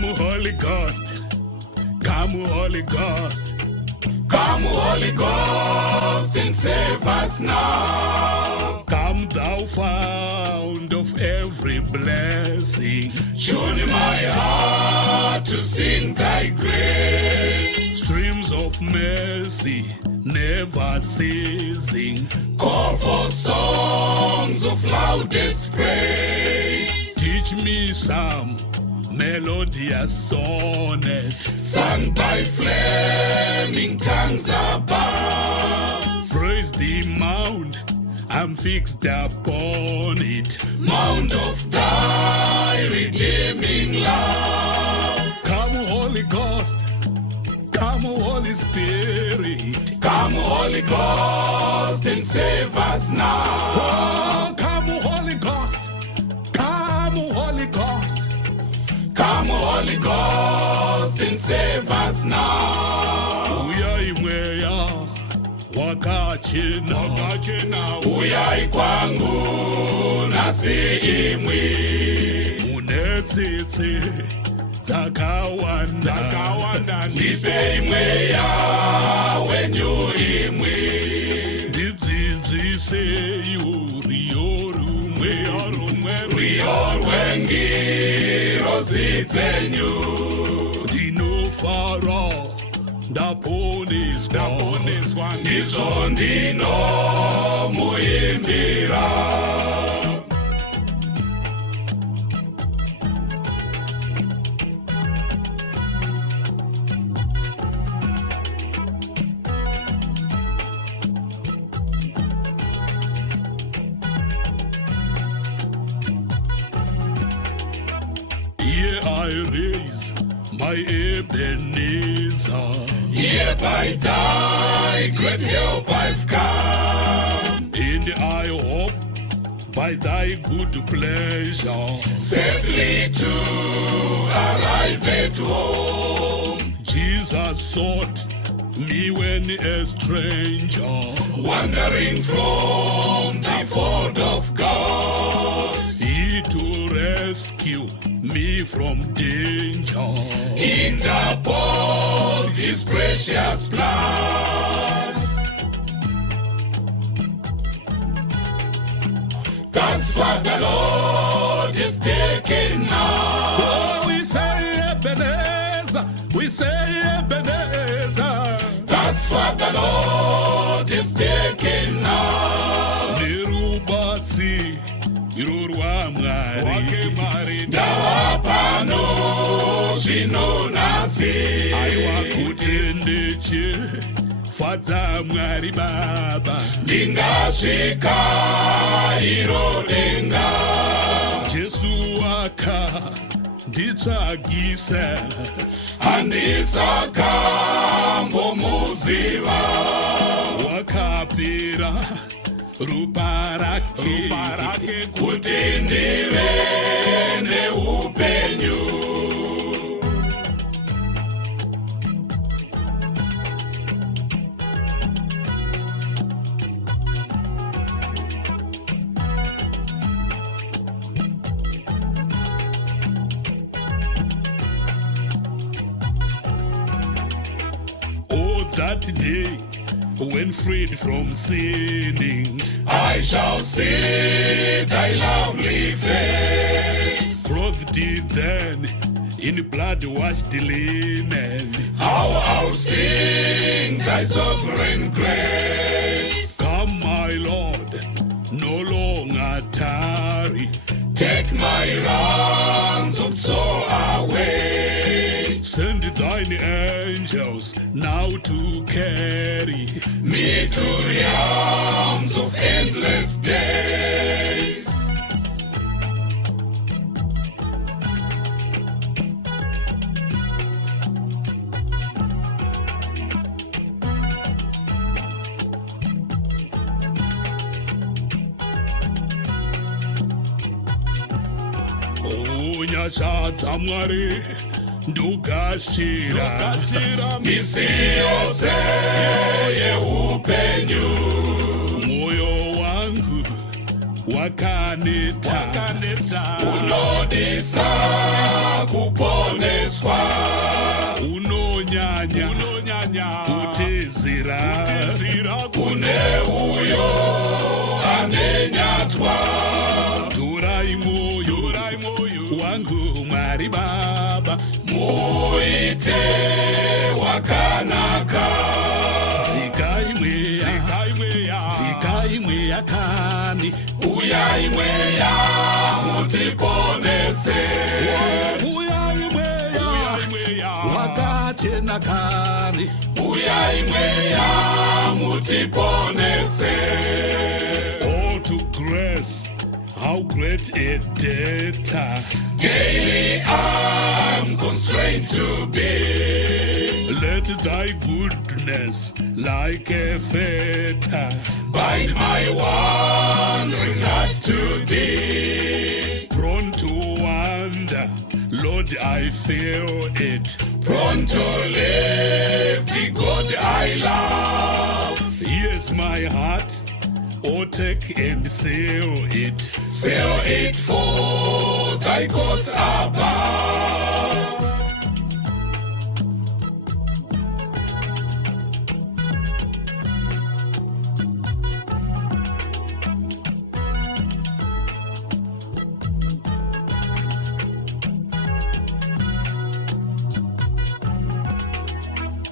Come, Holy Ghost. Come, Holy Ghost. Come, Holy Ghost, and save us now. Come, thou fount of every blessing. Tune my heart to sing thy grace. Streams of mercy never ceasing. Call for songs of loudest praise. Teach me some melodious sonnet, Sung by flaming tongues above. praise the mount, I'm fixed upon it. Mound of thy redeeming love. Come, Holy Ghost. Come, Holy Spirit. Come, Holy Ghost, and save us now. Oh, come, Holy Ghost. Come, Holy Ghost. Come, Holy Ghost, and save us now. Uyai mweya wakachena. Uyai kwangu nasi imwi. Munetsetse dzakawanda. Nipe imweya wenyu imwi. Ndidzidzise riyo rumwe. Riyo rwengiro zidzenyu. Ndinofara ndaponeswa. Ndizvo ndinomuimbira. Here I raise my Ebenezer. Here by thy great help I've come. And I hope by thy good pleasure Safely to arrive at home. Jesus sought me when a stranger. Wandering from the fold of God. He to rescue me from danger. Interposed his precious blood. Thus far the Lord is taken now. Oh, we say Ebenezer, we say Ebenezer. Thus far the Lord is taken now. Nerubatsi, irorwa Mwari. Ndawapano zvinonasi. Aiwa kutendeche, fadza Mwari Baba. Ndingasvika iro denga. Jesu waka nditsvagisa. Handisakambomuziva. Wakapera ropa rake kuti ndive neupenyu. Oh, that day when freed from sinning, I shall see thy lovely face. clothed then in blood-washed linen. How I'll sing thy sovereign grace. Come, my Lord, no longer tarry. Take my ransom soul away. Send thine angels now to carry Me to realms of endless days. Oh, nyasha dza Mwari ndugashira Misi yose yeupenyu. moyo wangu wakaneta unodisa kuponeswa unonyanya kutizira kune uyo anenyatswa turai moyo wangu Mwari Baba muite wakanaka tsika imwe yakani uya imweya mutiponese uya imweya wakachena kani uya imweya mutiponese. Oh, to grace, how great a debtor Daily I'm constrained to be. let thy goodness like a fetter Bind my wandering heart to thee. prone to wander, Lord, I feel it. Prone to leave the God I love. Here's my heart, oh, take and seal it. Sail it for thy gods above.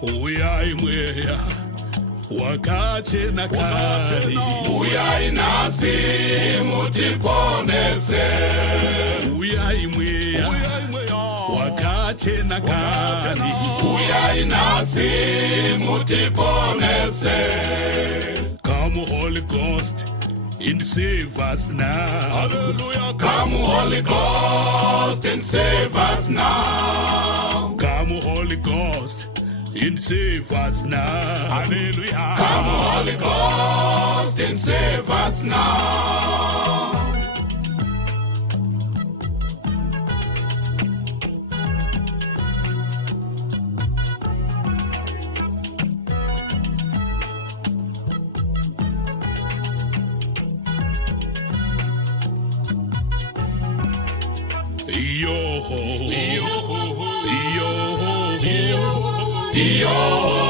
Uya imweya wakachena kani Uya inasi mutiponese. uya imweya wakachena kani Uya inasi mutiponese. come Holy Ghost and save us now. Come Holy Ghost and save us now. Come Holy Ghost and save us now. Hallelujah. Come Holy Ghost and save us now. Yo ho, yo ho, yo ho, Yo.